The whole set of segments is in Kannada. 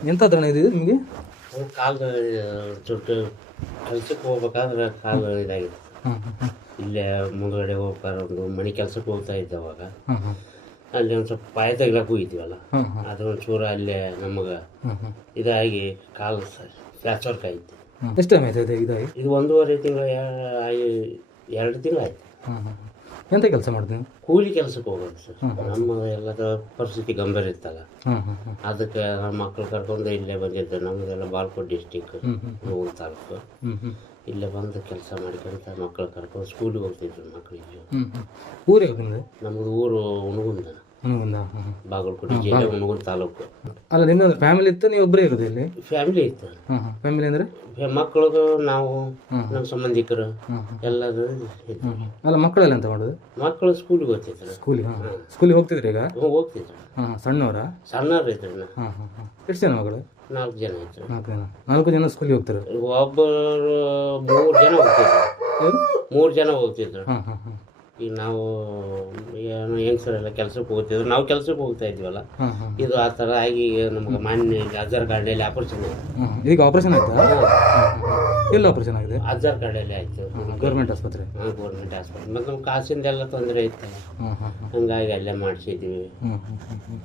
ಎಂಥದ್ದಣ್ಣ ಇದು ನಿಮಗೆ? ಅವ್ರ ಕಾಲು ಚುಟ್ಟು ಕೆಲ್ಸಕ್ಕೆ ಹೋಗ್ಬೇಕಾದ್ರೆ ಕಾಲು ಇದಾಗಿದೆ. ಹಾಂ ಹಾಂ ಇಲ್ಲೇ ಮುಂದುಗಡೆ ಹೋಗ್ಬೇಕಾದ್ರೆ ಒಂದು ಮನೆ ಕೆಲ್ಸಕ್ಕೆ ಹೋಗ್ತಾ ಇದ್ದೆ ಅವಾಗ. ಹಾಂ ಹಾಂ ಅಲ್ಲಿ ಒಂದು ಸ್ವಲ್ಪ ಪಾಯ ತೆಗಿಲಕ್ಕೆ ಹೋಗಿದ್ವಲ್ಲ, ಹಾಂ ಹಾಂ ಅದು ಒಂಚೂರು ಅಲ್ಲೇ ನಮಗೆ ಹಾಂ ಹಾಂ ಇದಾಗಿ ಕಾಲು ಪ್ಯಾಚ್ ವರ್ಕ್ ಆಯ್ತು. ಎಷ್ಟು ಟೈಮ್ ಆಯ್ತು ಇದು ಇದಾಗಿ? ಇದು 1.5 ತಿಂಗಳು 2 ತಿಂಗಳು ಆಯ್ತು. ಹಾಂ ಹಾಂ ಎಂಥ ಕೆಲಸ ಮಾಡ್ತೀನಿ? ಕೂಲಿ ಕೆಲಸಕ್ಕೆ ಹೋಗೋದು ಸರ್. ನಮ್ಮ ಎಲ್ಲದ ಪರಿಸ್ಥಿತಿ ಗಂಭೀರ ಇತ್ತಲ್ಲ, ಹಾಂ ಹಾಂ ಹಾಂ ಅದಕ್ಕೆ ನಮ್ಮ ಮಕ್ಕಳು ಕರ್ಕೊಂಡು ಇಲ್ಲೇ ಬಂದಿದ್ದು. ನಮ್ಮದೆಲ್ಲ ಬಾಲ್ಕೋಟ್ ಡಿಸ್ಟಿಕ್ ಮೂರು ತಾಲೂಕು. ಹ್ಞೂ ಹ್ಞೂ ಇಲ್ಲೇ ಬಂದು ಕೆಲಸ ಮಾಡ್ಕೊಂತ ಮಕ್ಕಳು ಕರ್ಕೊಂಡು ಸ್ಕೂಲಿಗೆ ಹೋಗ್ತಿದ್ರು ಮಕ್ಕಳಿಗೆ. ಹ್ಞೂ ಹ್ಞೂ ಊರಿಗೆ ನಿಮ್ಮದು? ನಮ್ಮದು ಊರು ಹುಣಗುಂದ, ಹುನಗುಂದ. ಹಾಂ ಹಾಂ ಬಾಗಲಕೋಟೆ ಜಿಲ್ಲೆ ಹುಣಗುಂದ ತಾಲೂಕು. ಅಲ್ಲ ನಿಮ್ಮದು ಫ್ಯಾಮಿಲಿ ಇತ್ತು, ನೀವು ಒಬ್ಬರೇ ಇರೋದು ಇಲ್ಲಿ? ಫ್ಯಾಮಿಲಿ ಇತ್ತು. ಹಾಂ ಹಾಂ ಫ್ಯಾಮಿಲಿ ಅಂದರೆ ಮಕ್ಕಳಿಗೂ ನಾವು ನಮ್ಮ ಸಂಬಂಧಿಕರು ಎಲ್ಲರೂ ಇತ್ತು. ಅಲ್ಲ ಮಕ್ಕಳೆಲ್ಲ ಎಂತ ಮಾಡೋದು? ಮಕ್ಕಳು ಸ್ಕೂಲಿಗೆ ಹೋಗ್ತಿದ್ರು. ಸ್ಕೂಲಿಗೆ? ಹಾಂ ಸ್ಕೂಲಿಗೆ ಹೋಗ್ತಿದ್ರಿ ಈಗ? ಹೋಗ್ತಿದ್ರು. ಹಾಂ ಸಣ್ಣವರಾ? ಸಣ್ಣವ್ರು ಇದ್ರು. ಹಾಂ ಹಾಂ ಹಾಂ ಎಷ್ಟು ಜನ ಮಗಳು? 4 ಜನ ಇದ್ರು. 4 ಜನ ಸ್ಕೂಲಿಗೆ ಹೋಗ್ತಾರೆ? ಒಬ್ಬರು 3 ಜನ ಹೋಗ್ತಿದ್ರು. 3 ಜನ ಹೋಗ್ತಿದ್ರು. ಹಾಂ ಹಾಂ ಹಾಂ ಈಗ ನಾವು ಏನು ಹೆಂಗಸರೆಲ್ಲ ಕೆಲ್ಸಕ್ಕೆ ಹೋಗ್ತಿದ್ರು, ನಾವು ಕೆಲ್ಸಕ್ಕೆ ಹೋಗ್ತಾ ಇದ್ವಲ್ಲ. ಹಾಂ ಹಾಂ ಇದು ಆ ಥರ ಆಗಿ ನಮ್ಗೆ ಮಾನ್ಯ ಅಜ್ಜಾರ್ ಕಾರ್ಡಲ್ಲಿ ಆಪರೇಷನ್ ಆಯ್ತು. ಹಾಂ ಈಗ ಆಪ್ರೇಷನ್ ಆಯ್ತಾ? ಎಲ್ಲ ಆಪ್ರೇಷನ್ ಆಗಿದೆ? ಅಜ್ಜಾರ್ ಕಾರ್ಡಲ್ಲಿ ಆಯ್ತು. ಗೌರ್ಮೆಂಟ್ ಆಸ್ಪತ್ರೆ? ಹಾಂ ಗೌರ್ಮೆಂಟ್ ಆಸ್ಪತ್ರೆ. ಮತ್ತು ನಮ್ಮ ಕಾಸಿಂದೆಲ್ಲ ತೊಂದರೆ ಇತ್ತಲ್ಲ, ಹಾಂ ಹಾಂ ಹಾಂ ಹಂಗಾಗಿ ಅಲ್ಲೇ ಮಾಡಿಸಿದ್ವಿ. ಹ್ಞೂ ಹ್ಞೂ ಹ್ಞೂ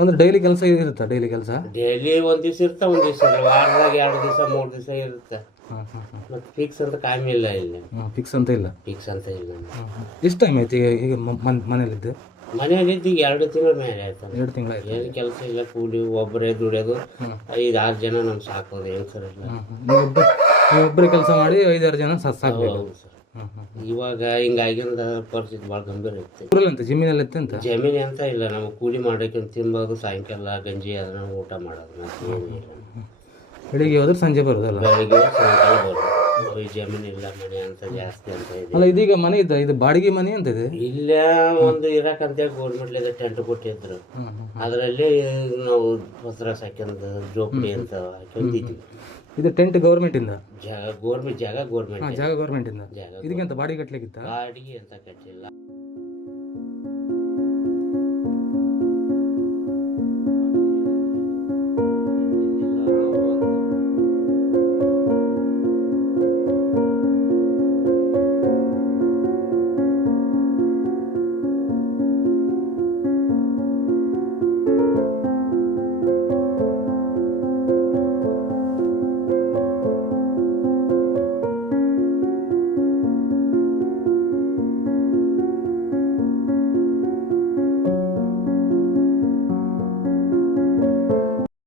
ಅಂದರೆ ಡೈಲಿ ಕೆಲಸ ಇರುತ್ತಾ? ಡೈಲಿ ಕೆಲಸ ಡೈಲಿ ಒಂದು ದಿವಸ ಇರ್ತಾ, ಒಂದು ದಿವಸ ಇಲ್ಲ. ವಾರದಾಗ 2 ದಿವಸ 3 ದಿವಸ ಇರುತ್ತೆ. ಹಾಂ ಹಾಂ ಹಾಂ ಮತ್ತು ಫಿಕ್ಸ್ ಅಂತ ಕಾಯಂ ಇಲ್ಲ ಇಲ್ಲಿ. ಹಾಂ ಫಿಕ್ಸ್ ಅಂತ ಇಲ್ಲ? ಫಿಕ್ಸ್ ಅಂತ ಇಲ್ಲ. ಹಾಂ ಹಾಂ ಎಷ್ಟು ಟೈಮ್ ಆಯ್ತು ಈಗ ಮನೇಲಿದ್ದು? ಮನೆಯಲ್ಲಿದ್ದು ಈಗ 2 ತಿಂಗಳ ಮೇಲೆ ಆಯ್ತು. 2 ತಿಂಗಳಾಯ್ತು. ಏನು ಕೆಲಸ ಇಲ್ಲ, ಕೂಲಿ ಒಬ್ಬರೇ ದುಡಿಯೋದು. 5-6 ಜನ ನಮ್ಗೆ ಸಾಕೋದು ಹೆಂಗಸರೆಲ್ಲ. ನೀವೊಬ್ಬರೇ ಕೆಲಸ ಮಾಡಿ 5-6 ಜನ ಸಾಕಬೇಕು? ಹೌದು ಸರ್. ಹಾಂ ಹಾಂ ಇವಾಗ ಹಿಂಗಾಗಿಂದ ಪರಿಸ್ಥಿತಿ ಭಾಳ ಗಂಭೀರ ಇತ್ತು. ಊರಲ್ಲಿ ಅಂತ ಜಮೀನಲ್ಲಿ ಅಂತ? ಜಮೀನು ಅಂತ ಇಲ್ಲ, ನಮಗೆ ಕೂಲಿ ಮಾಡೋಕೆ ತಿನ್ಬೋದು, ಸಾಯಂಕಾಲ ಗಂಜಿ ಅದನ್ನ ಊಟ ಮಾಡೋದು, ಮತ್ತೆ ಏನಿಲ್ಲ. ಬೆಳಿಗ್ಗೆ ಹೋದ್ರೆ ಸಂಜೆ ಬರೋದಲ್ಲ? ಬೆಳಿಗ್ಗೆ ಸಾಯಂಕಾಲ ಬರೋದು. ಈ ಜಮೀನು ಇಲ್ಲ, ಮನೆ ಅಂತ ಜಾಸ್ತಿ ಅಂತ ಇದೆ. ಅಲ್ಲ ಇದೀಗ ಮನೆ ಇದ್ದ ಇದು ಬಾಡಿಗೆ ಮನೆ ಅಂತ ಇದೆ? ಇಲ್ಲ, ಒಂದು ಇರಕಂತ ಗೌರ್ಮೆಂಟ್ ಟೆಂಟ್ ಕೊಟ್ಟಿದ್ರು. ಹಾಂ ಹಾಂ ಅದರಲ್ಲಿ ನಾವು ಹೊಸರಾಸ್ ಹಾಕ್ಯಂದು ಜೋಪಡಿ ಅಂತ ಹಾಕ್ಯಂದಿದ್ವಿ. ಇದು ಟೆಂಟ್ ಗೌರ್ಮೆಂಟಿಂದ? ಜಾಗ ಗೌರ್ಮೆಂಟ್. ಜಾಗ ಗೌರ್ಮೆಂಟಿಂದ. ಜಾಗ ಇದಕ್ಕೆಂತ ಬಾಡಿಗೆ ಕಟ್ಟಲಿಕ್ಕಿತ್ತ? ಬಾಡಿಗೆ ಅಂತ ಕಟ್ಟಿಲ್ಲ.